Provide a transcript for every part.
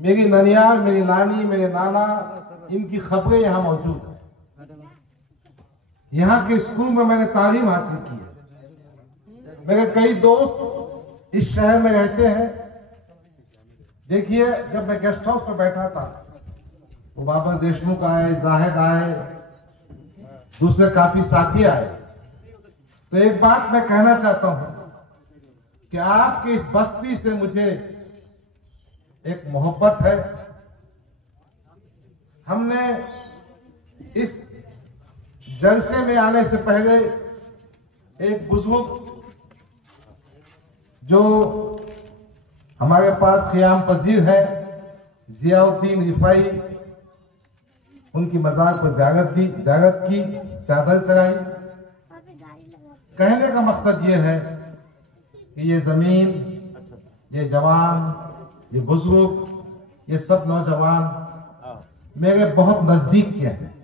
मेरी ननियाल, मेरी नानी, मेरे नाना, इनकी खबरें यहाँ मौजूद है। यहाँ के स्कूल में मैंने तालीम हासिल की है। मेरे कई दोस्त इस शहर में रहते हैं। देखिए, जब मैं गेस्ट हाउस में बैठा था तो बाबा देशमुख आए, जाहिद आए, दूसरे काफी साथी आए। तो एक बात मैं कहना चाहता हूं कि आपकी इस बस्ती से मुझे एक मोहब्बत है। हमने इस जलसे में आने से पहले एक बुजुर्ग जो हमारे पास क़याम पजीर है, जियाउद्दीन रिफाई, उनकी मज़ार पर ज़ियारत की, चादर चढ़ाई। कहने का मकसद ये है कि ये जमीन, ये जवान, ये बुजुर्ग, ये सब नौजवान मेरे बहुत नजदीक के हैं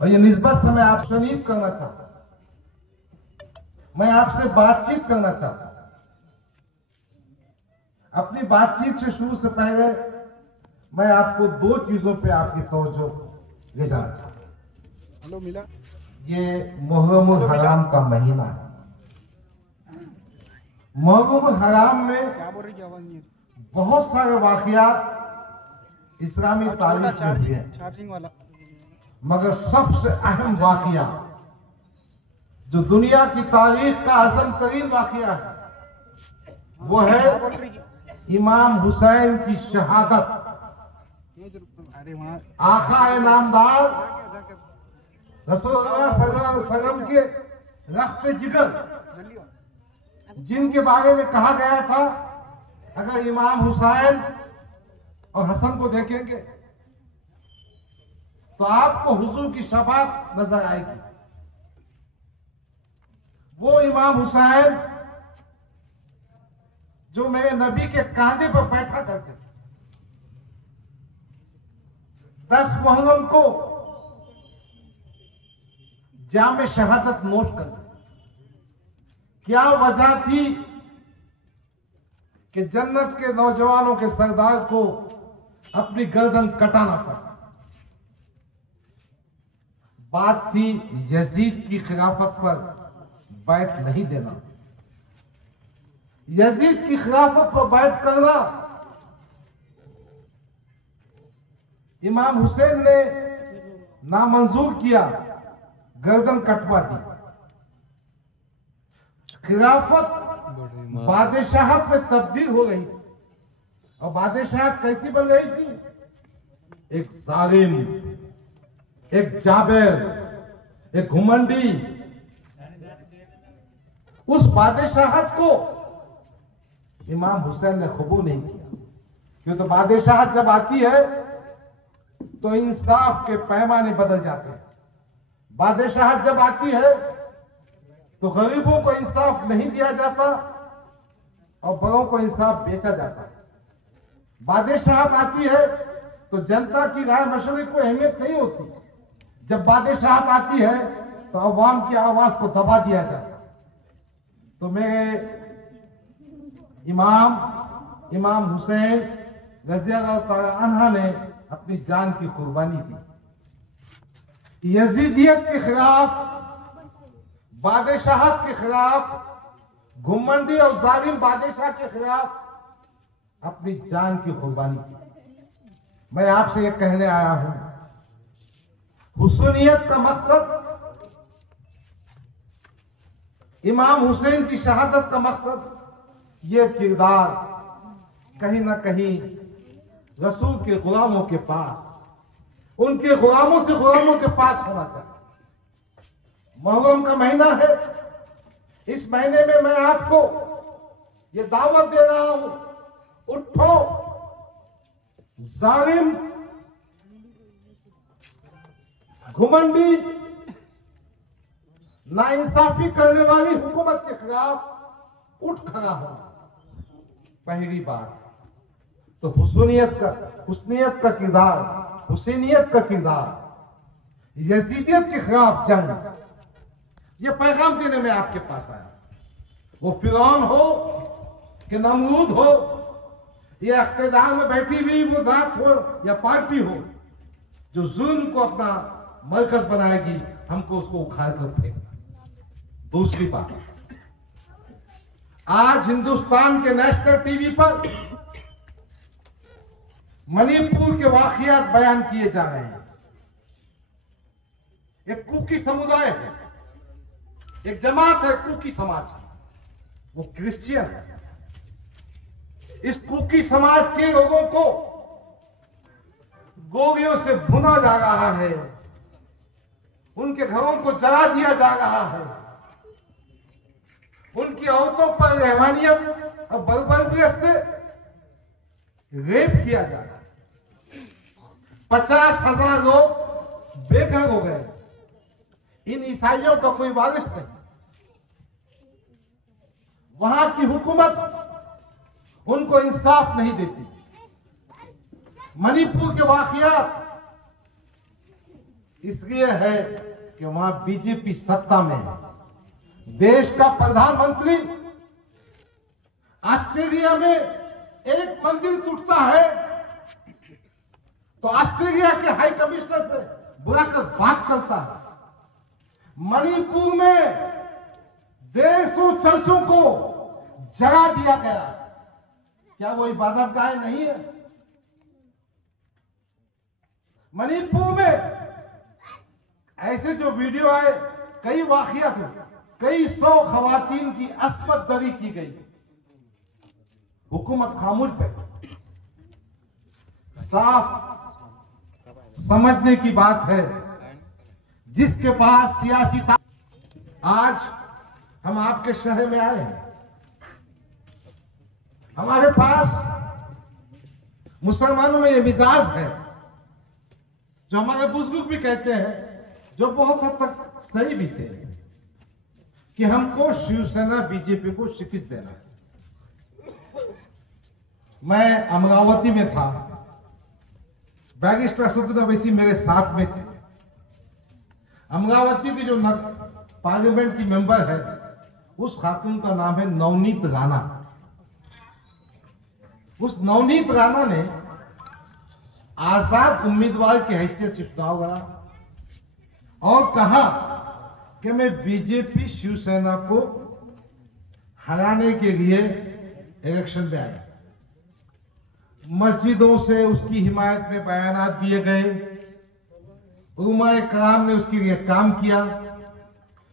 और ये निस्बत से मैं आपसे शरीक करना चाहता हूं। मैं आपसे बातचीत करना चाहता हूं। अपनी बातचीत से शुरू से पहले मैं आपको दो चीजों पे आपकी तवज्जो ले जाना चाहता हूं। हेलो मिला। ये मुहर्रम हराम का महीना है। मुहर्रम हराम में क्या बोल रही है? आवाज नहीं है। बहुत सारे वाकयात इस्लामी तारीख में हुए हैं, चार्जिंग वाला। मगर सबसे अहम वाकया जो दुनिया की तारीख का आज़म तरीन वाकया है वो है इमाम हुसैन की शहादत। अरे वहाँ आका नामदार रसूलुल्लाह सल्लल्लाहु अलैहि वसल्लम के रख्त जिगर, जिनके बारे में कहा गया था अगर इमाम हुसैन और हसन को देखेंगे तो आपको हुजूर की शफाअत नजर आएगी। वो इमाम हुसैन जो मेरे नबी के कांधे पर बैठा करते थे, 10 मुहर्रम को जाम शहादत नोश कर। क्या वजह थी कि जन्नत के नौजवानों के सरदार को अपनी गर्दन कटाना पड़ा? बात थी यजीद की खिलाफत पर बैत नहीं देना। यजीद की खिलाफत पर बैत करना इमाम हुसैन ने नामंजूर किया, गर्दन कटवा दी। खिलाफत बादशाहत में तब्दील हो गई और बादशाहत कैसी बन गई थी? एक जालिम, एक जाबिर, एक घुमंडी। उस बादशाहत को इमाम हुसैन ने कबूल नहीं किया, क्योंकि बादशाहत जब आती है तो इंसाफ के पैमाने बदल जाते हैं। बादशाहत जब आती है तो गरीबों को इंसाफ नहीं दिया जाता और बड़ों को इंसाफ बेचा जाता है। बादशाहत आती है तो जनता की राय मशवरे को अहमियत नहीं होती। जब बादशाहत आती है तो अवाम की आवाज को दबा दिया जाता है। तो मेरे इमाम हुसैन रज़ियल्लाहु तआला अन्हा ने अपनी जान की कुर्बानी दी। यजीदियत के खिलाफ, बादशाहत के खिलाफ, घुमंडी और जालिम बादशाह के खिलाफ अपनी जान की कुर्बानी की। मैं आपसे ये कहने आया हूं, हुसैनियत का मकसद, इमाम हुसैन की शहादत का मकसद, ये किरदार कहीं ना कहीं रसूल के गुलामों के पास, उनके गुलामों से गुलामों के पास होना चाहिए। मुहर्रम का महीना है। इस महीने में मैं आपको ये दावत दे रहा हूं, उठो, जालिम, घुमंडी, नाइंसाफी करने वाली हुकूमत के खिलाफ उठ खड़ा हो। पहली बात तो हुसैनियत का किरदार, हुसैनियत का किरदार, यजीदियत के खिलाफ जंग, ये पैगाम देने में आपके पास आया। वो फिरौन हो कि नमरूद हो, ये इख्तिदार में बैठी हुई वो जात हो या पार्टी हो जो जुल्म को अपना मरकज बनाएगी, हमको उसको उखाड़ कर फेंकना। दूसरी बात, आज हिंदुस्तान के नेशनल टीवी पर मणिपुर के वाकयात बयान किए जा रहे हैं। एक कुकी समुदाय है, एक जमात है कुकी समाज, वो क्रिश्चियन है। इस कुकी समाज के लोगों को गोलियों से भुना जा रहा है, उनके घरों को जला दिया जा रहा है, उनकी औरतों पर रहमानियत और बर्बरियत से रेप किया जा रहा है। 50,000 लोग बेघर हो गए। इन ईसाइयों का कोई वारिस नहीं। वहां की हुकूमत उनको इंसाफ नहीं देती। मणिपुर के वाकयात इसलिए है कि वहां बीजेपी सत्ता में है। देश का प्रधानमंत्री ऑस्ट्रेलिया में एक मंदिर टूटता है तो ऑस्ट्रेलिया के हाई कमिश्नर से बुलाकर बात करता है। मणिपुर में देशों चर्चों को जला दिया गया। क्या वो इबादत गाह नहीं है? मणिपुर में ऐसे जो वीडियो आए, कई वाकयात हुए, कई 100 खवातीन की अस्मत दरी की गई, हुकूमत खामोश बैठी। साफ समझने की बात है, जिसके पास सियासी आज हम आपके शहर में आए हैं, हमारे पास मुसलमानों में यह मिजाज है जो हमारे बुजुर्ग भी कहते हैं, जो बहुत हद तक सही भी थे, कि हमको शिवसेना बीजेपी को शिकस्त देना है। मैं अमरावती में था, बैरिस्टर असदुद्दीन ओवैसी मेरे साथ में थे। अमरावती की जो पार्लियामेंट की मेंबर है, उस खातून का नाम है नवनीत राणा। उस नवनीत राणा ने आजाद उम्मीदवार की हैसियत से चुनाव लड़ा और कहा कि मैं बीजेपी शिवसेना को हराने के लिए इलेक्शन में आया। मस्जिदों से उसकी हिमायत में बयानात दिए गए, उलमाए कराम ने उसके लिए काम किया।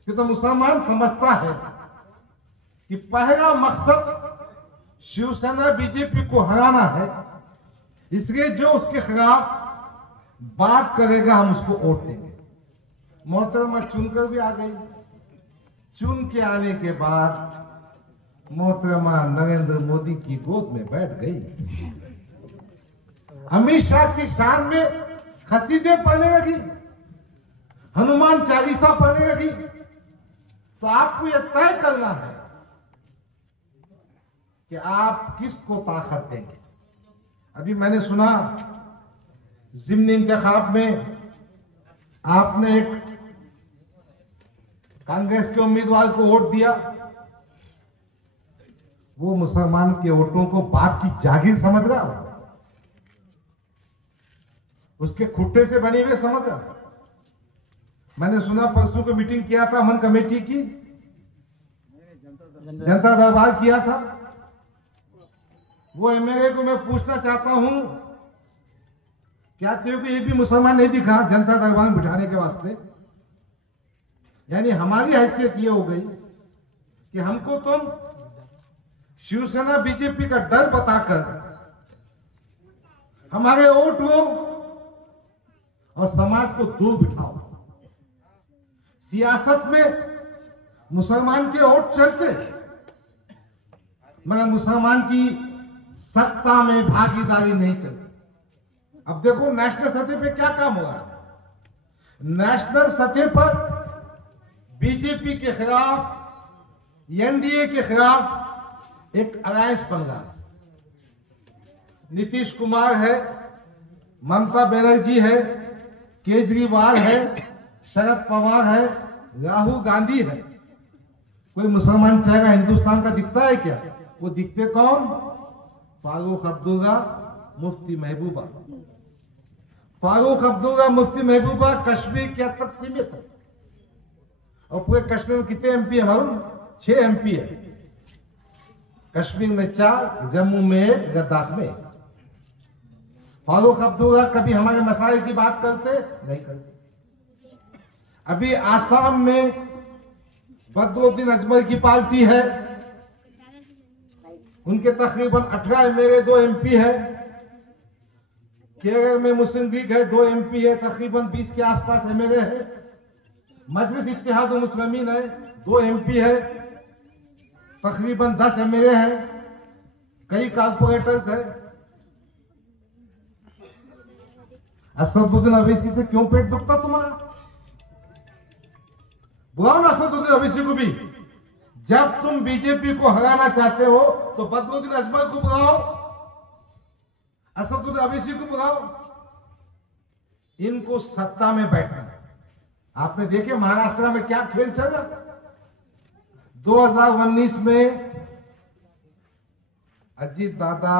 कि तो मुसलमान समझता है कि पहला मकसद शिवसेना बीजेपी को हराना है, इसलिए जो उसके खिलाफ बात करेगा हम उसको वोट देंगे। मोहतरमा चुनकर भी आ गई। चुन के आने के बाद मोहतरमा नरेंद्र मोदी की गोद में बैठ गई। अमित शाह की शान में खसीदे पढ़ने लगी, हनुमान चालीसा पढ़ने लगी। तो आपको यह तय करना है कि आप किसको ताकत देंगे। अभी मैंने सुना ज़िमनी इंतखाब में आपने एक कांग्रेस के उम्मीदवार को वोट दिया। वो मुसलमान के वोटों को बाप की जागीर समझ रहा, उसके खुट्टे से बनी हुए समझ रहा। मैंने सुना परसों को मीटिंग किया था अमन कमेटी की, जनता दरबार किया था। वो एमएलए को मैं पूछना चाहता हूं, क्या तेरे को ये भी मुसलमान नहीं दिखा जनता दरबार में बिठाने के वास्ते? यानी हमारी हैसियत ये हो गई कि हमको तुम शिवसेना बीजेपी का डर बताकर हमारे वोट लो और समाज को दूर बिठाओ। सियासत में मुसलमान के वोट चलते, मगर मुसलमान की सत्ता में भागीदारी नहीं चलती। अब देखो नेशनल सतह पे क्या काम हुआ है। नेशनल सतह पर बीजेपी के खिलाफ, एनडीए के खिलाफ एक अलायंस बन रहा है। नीतीश कुमार है, ममता बनर्जी है, केजरीवाल है, शरद पवार है, राहुल गांधी है। कोई मुसलमान चेहरा हिंदुस्तान का दिखता है क्या? वो दिखते कौन? फारूक अब्दुल्ला मुफ्ती महबूबा। फारूक अब्दुल्ला मुफ्ती महबूबा कश्मीर के हद तक सीमित है। और पूरे कश्मीर में कितने एमपी है मालूम? 6 एमपी है। कश्मीर में 4, जम्मू में 1, लद्दाख में 1। फारूक अब्दुल्ला कभी हमारे मसाइल की बात करते नहीं करते। अभी आसाम में बदरुद्दीन अजमल की पार्टी है, उनके तकरीबन 18 एमएलए, 2 एमपी है। केरल में मुस्लिम लीग है, 2 एमपी है, तकरीबन 20 के आसपास एमएलए है। मजलिस इत्तेहाद मुस्लिमीन है, 2 एमपी है, तकरीबन 10 एमएलए है, कई कारपोरेटर्स है। असदुद्दीन अवैसी से क्यों पेट दुखता तुम्हारा? बुलाओ ना असदुद्दीन अवैसी को भी। जब तुम बीजेपी को हराना चाहते हो तो बदरुद्दीन अजमल को बुलाओ, असदुद्दीन अवैसी को बुलाओ। इनको सत्ता में बैठना। आपने देखे महाराष्ट्र में क्या खेल चला। 2019 में अजीत दादा,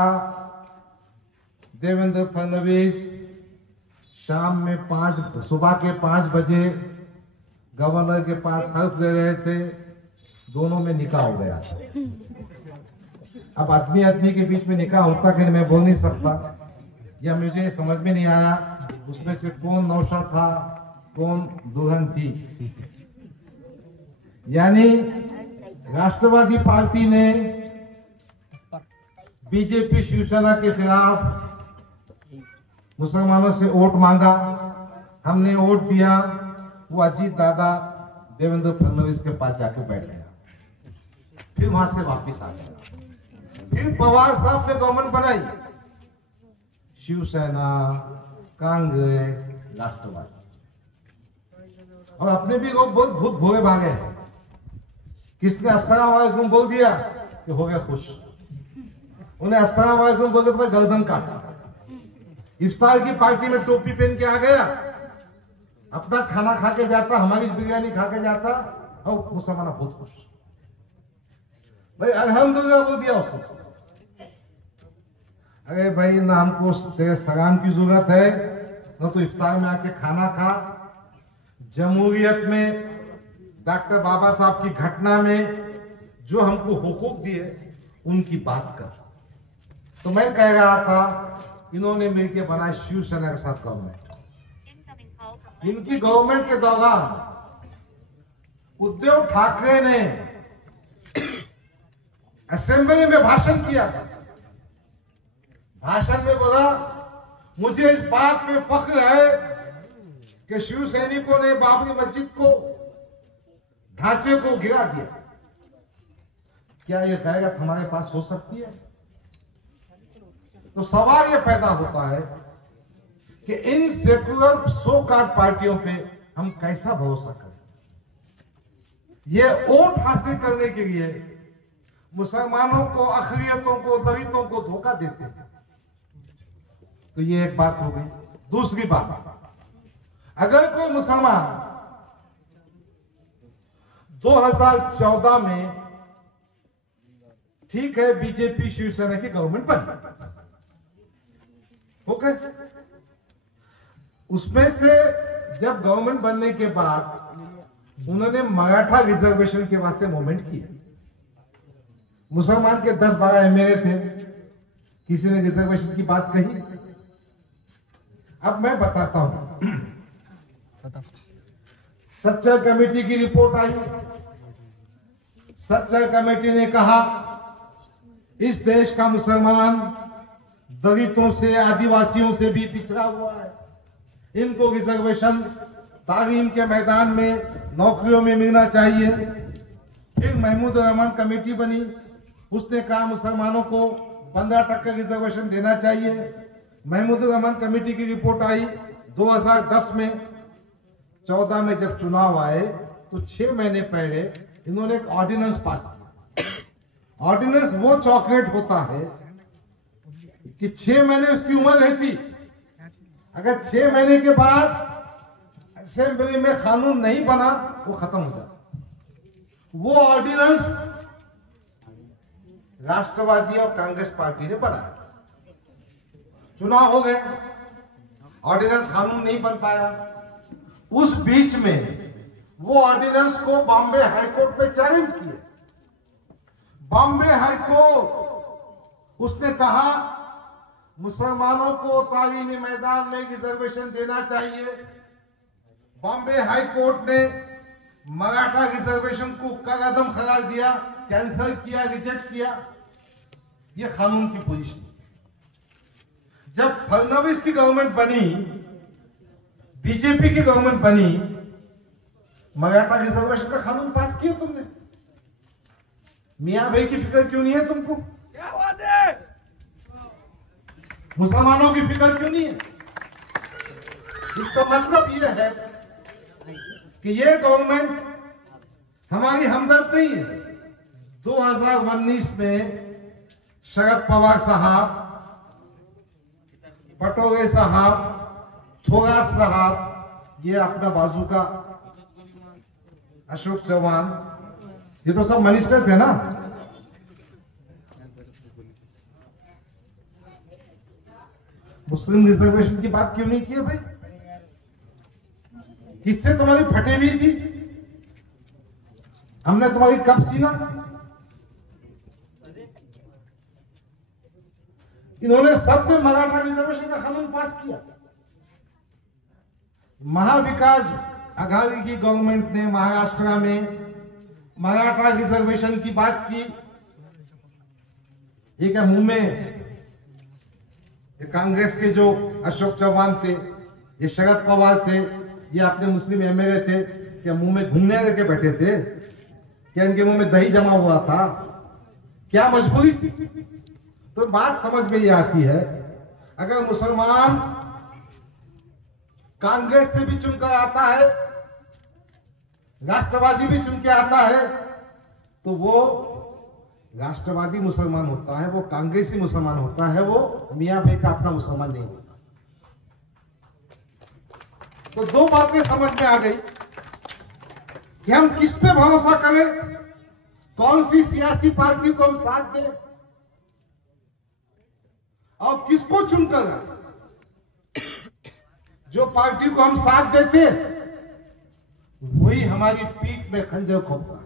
देवेंद्र फडणवीस शाम में सुबह के 5 बजे गवर्नर के पास हल्फ ले रहे थे, दोनों में निकाह हो गया। अब आदमी आदमी के बीच में निकाह होता कि मैं बोल नहीं सकता, या मुझे समझ में नहीं आया उसमें से कौन नौशा था, कौन दुल्हन थी। यानी राष्ट्रवादी पार्टी ने बीजेपी शिवसेना के खिलाफ मुसलमानों से वोट मांगा, हमने वोट दिया, वो अजीत दादा देवेंद्र फडणवीस के पास जाके बैठ गया, फिर वहां से वापस आ गया। फिर पवार साहब ने गवर्नमेंट बनाई, शिवसेना, कांग्रेस, राष्ट्रवादी, और अपने भी लोग बहुत भूत भोगे भागे। किसने अस्सलाम वालेकुम बोल दिया कि हो गया खुश, उन्हें अस्सलाम वालेकुम बोल के गर्दन काटा। इफ्तार की पार्टी में टोपी पहन के आ गया, अपना खाना खा के जाता, हमारी बिरयानी खा के जाता, और मुसलमान बहुत खुश। भाई अल्हम्दुलिल्लाह बोल दिया उसको। अरे भाई ना हमको तेरे सलाम की जरूरत है, ना तो इफ्तार में आके खाना खा। जमहूरियत में डॉक्टर बाबा साहब की घटना में जो हमको हुकूक दिए उनकी बात कर। तो मैं कह रहा था इन्होंने मिलकर बनाया शिवसेना के साथ गवर्नमेंट। इनकी गवर्नमेंट के दौरान उद्धव ठाकरे ने असेंबली में भाषण किया था। भाषण में बोला, मुझे इस बात पे फख्र है कि शिव सैनिकों ने बाबरी मस्जिद को ढांचे को गिरा दिया। क्या यह कायरत हमारे पास हो सकती है? तो सवाल यह पैदा होता है कि इन सेकुलर सो कॉल्ड पार्टियों पे हम कैसा भरोसा करें। ये वोट हासिल करने के लिए मुसलमानों को, अखिलियतों को, दलितों को धोखा देते हैं। तो ये एक बात हो गई। दूसरी बात, अगर कोई मुसलमान 2014 में, ठीक है बीजेपी शिवसेना की गवर्नमेंट बनी, ओके, उसमें से जब गवर्नमेंट बनने के बाद उन्होंने मराठा रिजर्वेशन के वास्ते मूवमेंट किया। मुसलमान के 10-12 एमएलए थे, किसी ने रिजर्वेशन की बात कही। अब मैं बताता हूं, सच्चा कमेटी की रिपोर्ट आई। सच्चा कमेटी ने कहा इस देश का मुसलमान दलितों से, आदिवासियों से भी पिछड़ा हुआ है, इनको रिजर्वेशन तालीम के मैदान में, नौकरियों में मिलना चाहिए। फिर महमूद रहमान कमेटी बनी, उसने कहा मुसलमानों को 15% रिजर्वेशन देना चाहिए। महमूद रहमान कमेटी की रिपोर्ट आई 2010 में। 14 में जब चुनाव आए तो 6 महीने पहले इन्होंने एक ऑर्डिनेंस पास किया। ऑर्डिनेंस वो चॉकलेट होता है कि 6 महीने उसकी उम्र रहती, अगर 6 महीने के बाद असेंबली में कानून नहीं बना वो खत्म हो जाता। वो ऑर्डिनेंस राष्ट्रवादी और कांग्रेस पार्टी ने बनाया। चुनाव हो गए, ऑर्डिनेंस कानून नहीं बन पाया। उस बीच में वो ऑर्डिनेंस को बॉम्बे हाईकोर्ट में चैलेंज किए। बॉम्बे हाईकोर्ट उसने कहा मुसलमानों को तालीमी मैदान में रिजर्वेशन देना चाहिए। बॉम्बे हाईकोर्ट ने मराठा रिजर्वेशन को कदम करार दिया, कैंसिल किया, रिजेक्ट किया। यह कानून की पोजीशन। जब फडणवीस की गवर्नमेंट बनी, बीजेपी की गवर्नमेंट बनी, मराठा रिजर्वेशन का कानून पास किया तुमने। मियां भाई की फिक्र क्यों नहीं है तुमको? क्या बात है? मुसलमानों की फिक्र क्यों नहीं है? इसका मतलब यह है कि यह गवर्नमेंट हमारी हमदर्द नहीं है। 2019 में शरद पवार साहब, पटोले साहब, थोराट साहब, ये अपना बाजू का अशोक चौहान, ये तो सब मिनिस्टर थे ना। मुस्लिम रिजर्वेशन की बात क्यों नहीं की है भाई? किससे तुम्हारी फटे हुई थी? हमने तुम्हारी कब सीना? इन्होंने सबने मराठा रिजर्वेशन का कानून पास किया। महाविकास आघाड़ी की गवर्नमेंट ने महाराष्ट्र में मराठा रिजर्वेशन की बात की। ये क्या मुंह में कांग्रेस के जो अशोक चौहान थे, ये शरद पवार थे, ये अपने मुस्लिम एमएलए थे, क्या मुंह में घूमने करके बैठे थे? क्या इनके मुंह में दही जमा हुआ था? क्या मजबूरी थी? तो बात समझ में ये आती है, अगर मुसलमान कांग्रेस से भी चुनकर आता है, राष्ट्रवादी भी चुन के आता है, तो वो राष्ट्रवादी मुसलमान होता है, वो कांग्रेसी मुसलमान होता है, वो मियां भाई का अपना मुसलमान नहीं होता। तो दो बातें समझ में आ गई कि हम किस पे भरोसा करें, कौन सी सियासी पार्टी को हम साथ दें और किसको चुनकर। जो पार्टी को हम साथ देते वही हमारी पीठ में खंजर खोपता।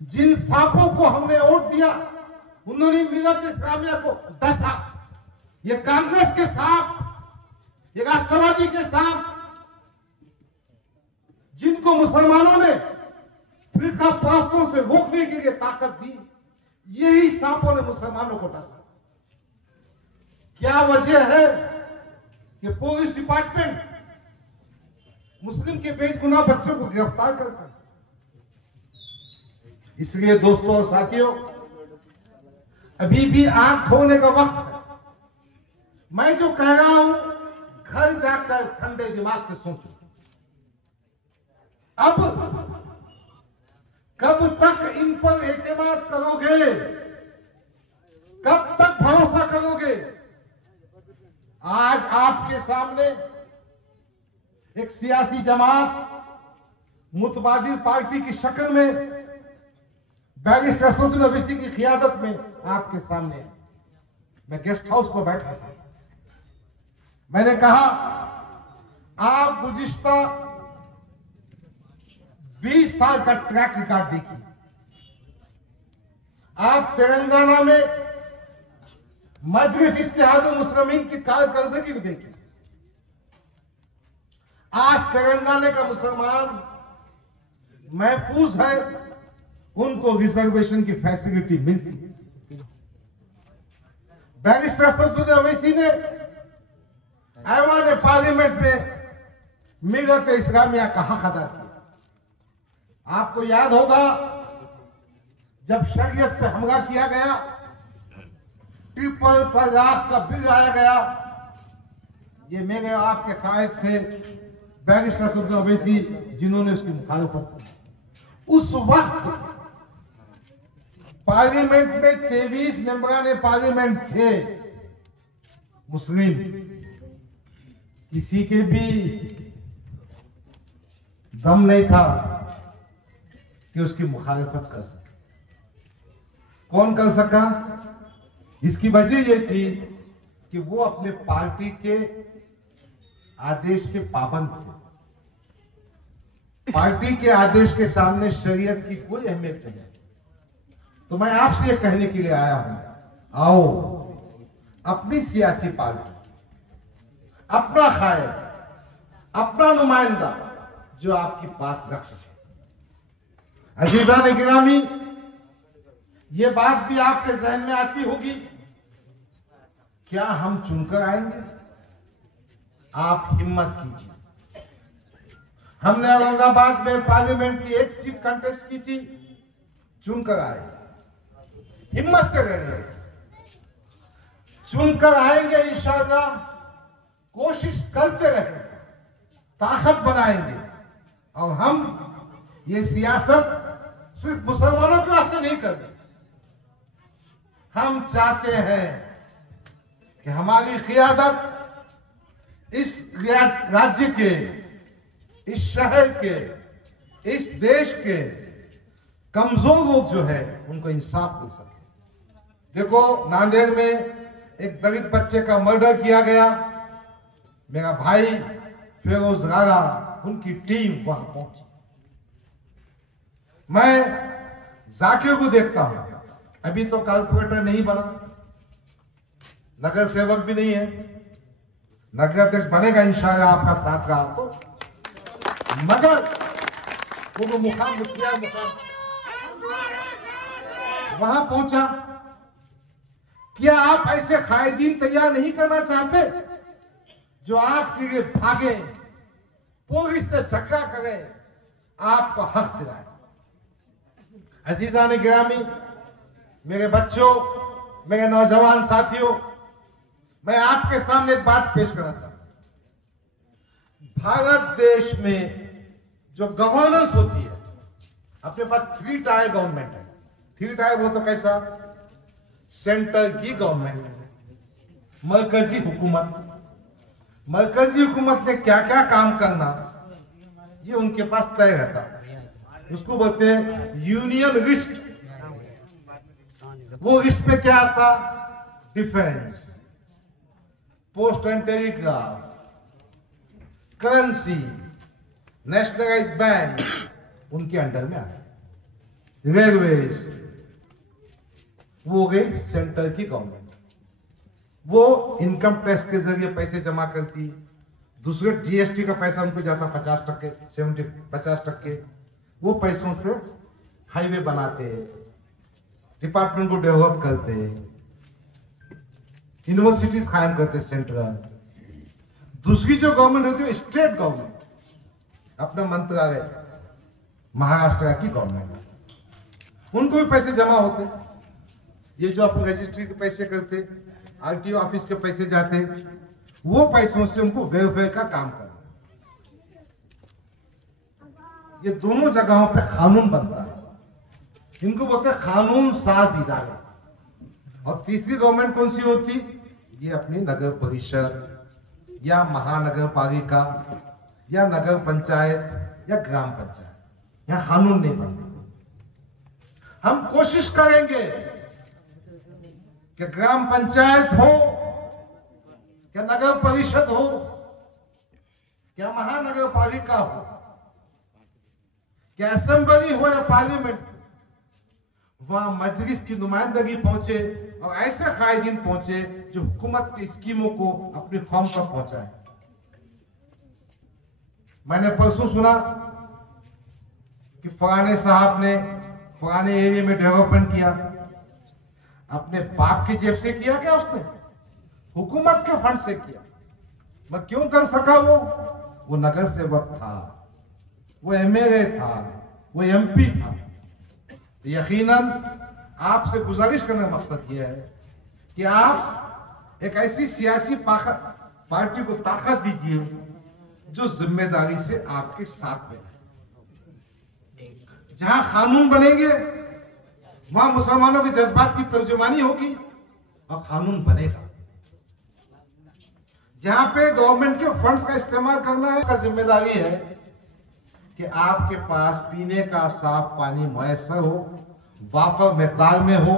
जिन सांपों को हमने वोट दिया उन्होंने मिलत इस्लामिया को डसा। ये कांग्रेस के सांप, ये राष्ट्रवादी के सांप, जिनको मुसलमानों ने फिरका परस्तों से रोकने के लिए ताकत दी, यही सांपों ने मुसलमानों को डसा। क्या वजह है कि पुलिस डिपार्टमेंट मुस्लिम के बेगुनाह बच्चों को गिरफ्तार करता है? इसलिए दोस्तों और साथियों, अभी भी आंख खोलने का वक्त है। मैं जो कह रहा हूं, घर जाकर ठंडे दिमाग से सोचो। अब कब तक इन पर एतमाद करोगे? कब तक भरोसा करोगे? आज आपके सामने एक सियासी जमात मुतबादिल पार्टी की शक्ल में बैरिस्टर असदुद्दीन ओवैसी की क़ियादत में आपके सामने है। मैं गेस्ट हाउस पर बैठा था, मैंने कहा आप गुज़िश्ता 20 साल का ट्रैक रिकॉर्ड देखिए। आप तेलंगाना में मजलिस इत्तेहादुल मुस्लिमीन की कारकर्दगी को देखिए। आज तेलंगाना का मुसलमान महफूज है, उनको रिजर्वेशन की फैसिलिटी मिलती है। बैरिस्टर असदुद्दीन ओवैसी ने ऐवान पार्लियामेंट में मिलत इस्लामिया का हक अदा किया। आपको याद होगा जब शरीयत पे हमला किया गया, ट्रिपल तलाक का बिल लाया गया, ये मेरे आपके कायद थे बैरिस्टर असदुद्दीन ओवैसी, जिन्होंने उसकी मुखालफत की। उस वक्त पार्लियामेंट में 23 मेंबरान पार्लियामेंट थे मुस्लिम, किसी के भी दम नहीं था कि उसकी मुखालफत कर सके। कौन कर सका? इसकी वजह यह थी कि वो अपने पार्टी के आदेश के पाबंद थे। पार्टी के आदेश के सामने शरीयत की कोई अहमियत नहीं। तो मैं आपसे ये कहने के लिए आया हूं, आओ अपनी सियासी पार्टी, अपना खायर, अपना नुमाइंदा जो आपकी बात रख सके। अजीजान गिरामी, ये बात भी आपके जहन में आती होगी, क्या हम चुनकर आएंगे? आप हिम्मत कीजिए। हमने औरंगाबाद में पार्लियामेंट की एक सीट कंटेस्ट की थी, चुनकर आए। हिम्मत से रहेंगे, चुनकर आएंगे इंशाअल्लाह। कोशिश करते रहेंगे, ताकत बनाएंगे। और हम ये सियासत सिर्फ मुसलमानों के वास्ते नहीं करते। हम चाहते हैं कि हमारी क़ियादत इस राज्य के, इस शहर के, इस देश के कमजोर लोग जो है उनको इंसाफ मिल सके। देखो, नांदेड़ में एक दलित बच्चे का मर्डर किया गया। मेरा भाई फिरोज राणा, उनकी टीम वहां पहुंची। मैं जाकिर को देखता हूं, अभी तो कॉर्पोरेटर नहीं बना, नगर सेवक भी नहीं है, नगर अध्यक्ष बनेगा इंशाअल्लाह आपका साथ रहा तो। मगर वो मुकाम मुखिया मुकाम वहां पहुंचा। क्या आप ऐसे कायदीन तैयार नहीं करना चाहते जो आपके लिए भागे, पुलिस से झगड़ा करे, आपको हक दिलाए? अजीजान गिरामी, मेरे बच्चों, मेरे नौजवान साथियों, मैं आपके सामने एक बात पेश करना चाहता हूं। भारत देश में जो गवर्नेंस होती है, अपने पास 3 टायर गवर्नमेंट है। 3 टायर वो तो कैसा? सेंटर की गवर्नमेंट, मरकजी हुकूमत। मरकजी हुकूमत ने क्या क्या काम करना, ये उनके पास तय रहता है। उसको बोलते हैं यूनियन लिस्ट। वो लिस्ट पे क्या आता? Defence, post and telegraph, currency, nationalise bank उनके अंडर में आए। रेलवेज, वो गई सेंटर की गवर्नमेंट। वो इनकम टैक्स के जरिए पैसे जमा करती। दूसरे जीएसटी का पैसा उनको जाता 50%, 50%। वो पैसों से हाईवे बनाते, डिपार्टमेंट को डेवलप करते, यूनिवर्सिटीज कायम करते सेंट्रल। दूसरी जो गवर्नमेंट होती है स्टेट गवर्नमेंट, अपना मंत्रालय, महाराष्ट्र की गवर्नमेंट, उनको भी पैसे जमा होते। ये जो अपन रजिस्ट्री के पैसे करते, आरटीओ ऑफिस के पैसे जाते, वो पैसों से उनको वेलफेयर का काम करना। ये दोनों जगहों पे कानून बनता है, इनको बोलते हैं कानून साज इदारे। और तीसरी गवर्नमेंट कौन सी होती? ये अपनी नगर परिषद या महानगर पालिका या नगर पंचायत या ग्राम पंचायत। यहाँ कानून नहीं बनता। हम कोशिश करेंगे कि ग्राम पंचायत हो, क्या नगर परिषद हो, क्या महानगर पालिका हो, क्या असेंबली हो या पार्लियामेंट, वहां मजलिस की नुमाइंदगी पहुंचे और ऐसे कायदीन पहुंचे जो हुकूमत की स्कीमों को अपनी कौम तक पहुंचाए। मैंने परसों सुना कि फलाने साहब ने फलाने एरिया में डेवलपमेंट किया, अपने बाप की जेब से किया क्या? उसने हुकूमत के फंड से किया। मैं क्यों कर सका? वो नगर सेवक था, वो एमएलए था, वो एमपी था। यकीनन आपसे गुजारिश करने का मकसद यह है कि आप एक ऐसी सियासी पार्टी को ताकत दीजिए जो जिम्मेदारी से आपके साथ में है। जहां कानून बनेंगे वहां मुसलमानों के जज्बात की तर्जुमानी होगी और कानून बनेगा। जहां पे गवर्नमेंट के फंड्स का इस्तेमाल करना है, का जिम्मेदारी है कि आपके पास पीने का साफ पानी मुयस्सर हो, वाफर मिकदार में हो,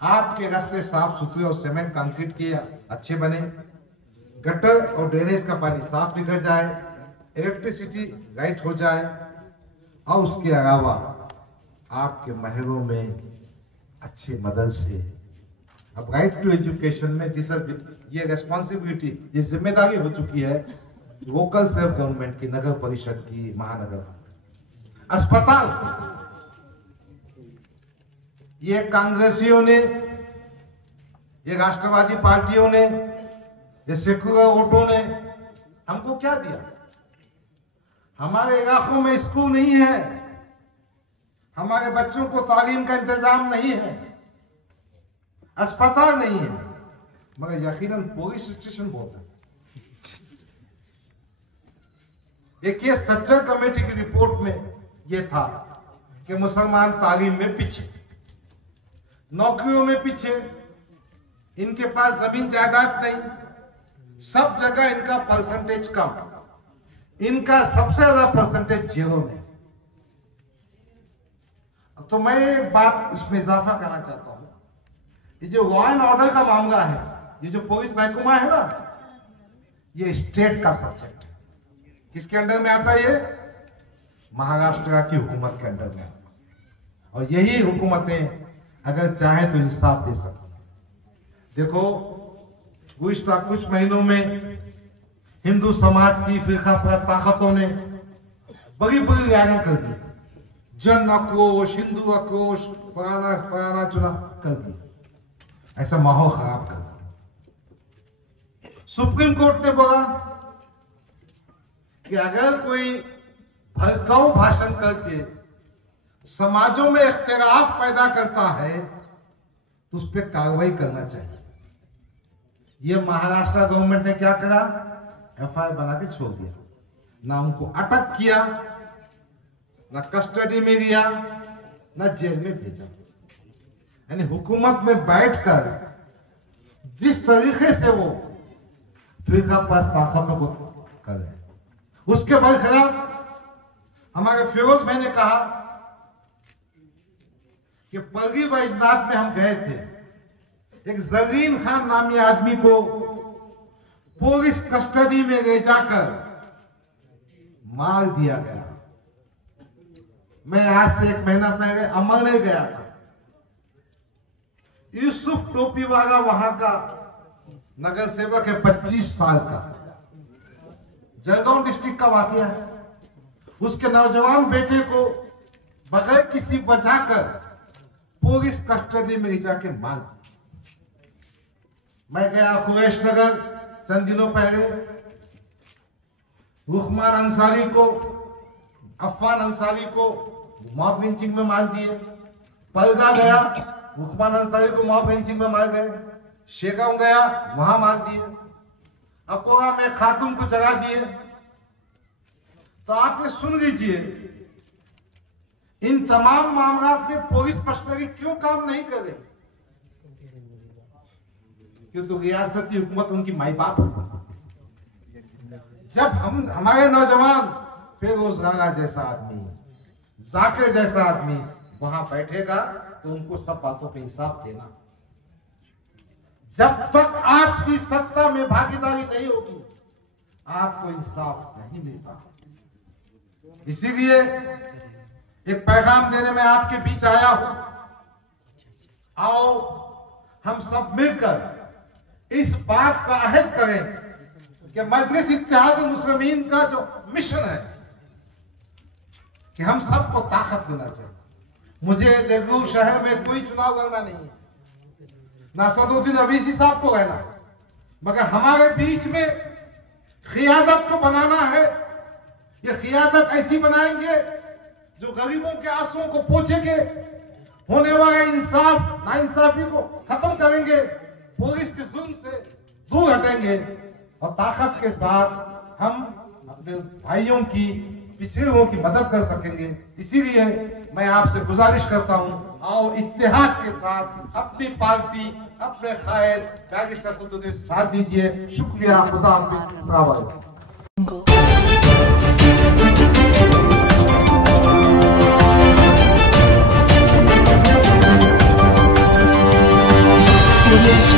आपके रास्ते साफ सुथरे और सीमेंट कंक्रीट के अच्छे बने, गटर और ड्रेनेज का पानी साफ निकल जाए, इलेक्ट्रिसिटी राइट हो जाए, और उसके अलावा आपके महलों में अच्छे मदरसे। अब राइट टू एजुकेशन में ये रेस्पॉन्सिबिलिटी, ये जिम्मेदारी हो चुकी है लोकल सेल्फ गवर्नमेंट की, नगर परिषद की, महानगर। अस्पताल, ये कांग्रेसियों ने, ये राष्ट्रवादी पार्टियों ने, ये सेकुलर वोटों ने हमको क्या दिया? हमारे इलाकों में स्कूल नहीं है, हमारे बच्चों को तालीम का इंतजाम नहीं है, अस्पताल नहीं है, मगर यकीनन पुलिस स्टेशन बहुत है। देखिए, सच्चर कमेटी की रिपोर्ट में यह था कि मुसलमान तालीम में पीछे, नौकरियों में पीछे, इनके पास जमीन जायदाद नहीं, सब जगह इनका परसेंटेज कम, इनका सबसे ज्यादा परसेंटेज जेलों में। तो मैं एक बात इसमें इजाफा करना चाहता हूं, ये जो लॉ एंड ऑर्डर का मामला है, ये जो पुलिस महकमा है ना, ये स्टेट का सब्जेक्ट है। किसके अंडर में आता है? ये महाराष्ट्र की हुकूमत के अंडर में। और यही हुकूमतें अगर चाहे तो इंसाफ दे सकती। देखो, कुछ महीनों में हिंदू समाज की फिरका परस्त ताकतों ने बड़ी बड़ी रैलियां कर दी, जन आक्रोश, हिंदू आक्रोश, फलाना चुना कर दी, ऐसा माहौल खराब कर दिया। सुप्रीम कोर्ट ने बोला कि अगर कोई भड़काऊ भाषण करके समाजों में इख्तिलाफ पैदा करता है तो उस पर कार्रवाई करना चाहिए। यह महाराष्ट्र गवर्नमेंट ने क्या करा? एफआईआर बना के छोड़ दिया, ना उनको अटक किया, ना कस्टडी में लिया, ना जेल में भेजा। यानी हुकूमत में बैठकर जिस तरीके से वो फिरका परस्त ताकतों को कर रहे हैं, उसके बरखिलाफ हमारे फिरोज भाई ने कहा कि परगी वैजनाथ में हम गए थे, एक जरीन खान नामी आदमी को पुलिस कस्टडी में ले जाकर मार दिया गया। मैं आज से 1 महीना पहले अमरने गया था। यूसुफ टोपी वाला वहां का नगर सेवक है, 25 साल का, जलगांव डिस्ट्रिक्ट का वाकया है। उसके नौजवान बेटे को बगैर किसी वजह कर पुलिस कस्टडी में ले जाके मार दिया। मैं गया खुरेश नगर चंद दिनों पहले, रुखमान अंसारी को, अफान अंसारी को मॉब लिंचिंग में मार दिए। पलगा गया, रुखमान अंसारी को मॉब लिंचिंग में मार गए। शेगांव गया, वहां मार दिए। अकोला में खातून को जगा दिए। तो आप ये सुन लीजिए, इन तमाम मामलों में पुलिस प्रशासन क्यों काम नहीं कर रही? क्योंकि रियासती हुकूमत उनकी माई बाप है। जब हमारे नौजवान फिरोज राणा जैसा आदमी, जाकिर जैसा आदमी वहां बैठेगा तो उनको सब बातों पे इंसाफ देना। जब तक आपकी सत्ता में भागीदारी नहीं होगी, आपको इंसाफ नहीं मिलता। इसीलिए एक पैगाम देने में आपके बीच आया हूं। आओ हम सब मिलकर इस बात का अहद करें कि मजलिस इत्तेहाद मुस्लिमीन का जो मिशन है कि हम सबको ताकत देना चाहिए। मुझे देगलू शहर में कोई चुनाव करना नहीं है, ना सदुद्दीन अवीसी साहब को रहना, मगर हमारे बीच में खियादत को बनाना है। ये खियादत ऐसी बनाएंगे जो गरीबों के आंसुओं को पोंछेंगे, होने वाले इंसाफ नाइंसाफी को खत्म करेंगे, पुलिस के जुल्म से दूर हटेंगे और ताकत के साथ हम अपने भाइयों की, पिछड़े लोगों की मदद कर सकेंगे। इसीलिए मैं आपसे गुजारिश करता हूं, आओ इत्तेहाद के साथ अपनी पार्टी, अपने कायद बैरिस्टर सदुद्दीन के साथ दीजिए। शुक्रिया। खुदा हाफिज़। अस्सलाम वालेकुम। audio